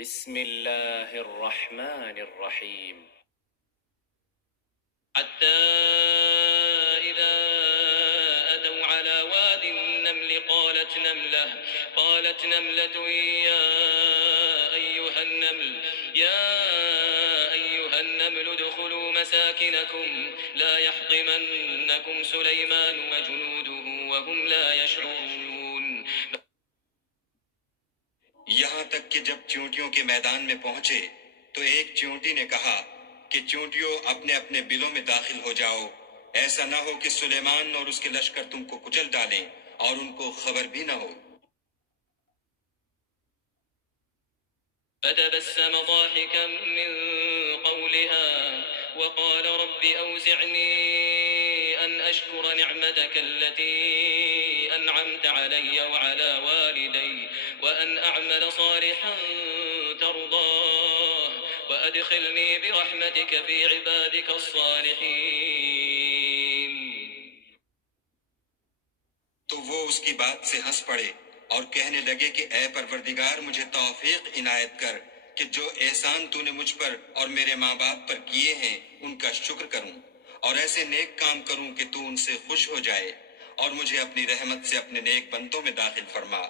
بسم الله الرحمن الرحيم حتى إذا أتوا على واد النمل قالت نملة يا أيها النمل ادخلوا مساكنكم لا يحطمنكم سليمان وجنوده وهم لا يشعرون. یہاں تک کہ جب چیونٹیوں کے میدان میں پہنچے تو ایک چیونٹی نے کہا کہ چیونٹیوں اپنے اپنے بلوں میں داخل ہو جاؤ، ایسا نہ ہو کہ سلیمان اور اس کے لشکر تم کو کچل ڈالیں اور ان کو خبر بھی نہ ہو۔ فتبسم ضاحكا من قولها وقال رب أوزعني أن أشكر نعمتك التي أنعمت علي وعلى والدي وأن أعمل صالحا ترضاه وأدخلني برحمتك في عبادك الصالحين. تو وہ اس کی بات سے ہنس پڑے اور کہنے لگے کہ اے پروردگار مجھے توفیق عنایت کر کہ جو احسان تو نے مجھ پر اور میرے ماں باپ پر کیے ہیں ان کا شکر کروں اور ایسے نیک کام کروں کہ تو ان سے خوش ہو جائے اور مجھے اپنی رحمت سے اپنے نیک بندوں میں داخل فرما۔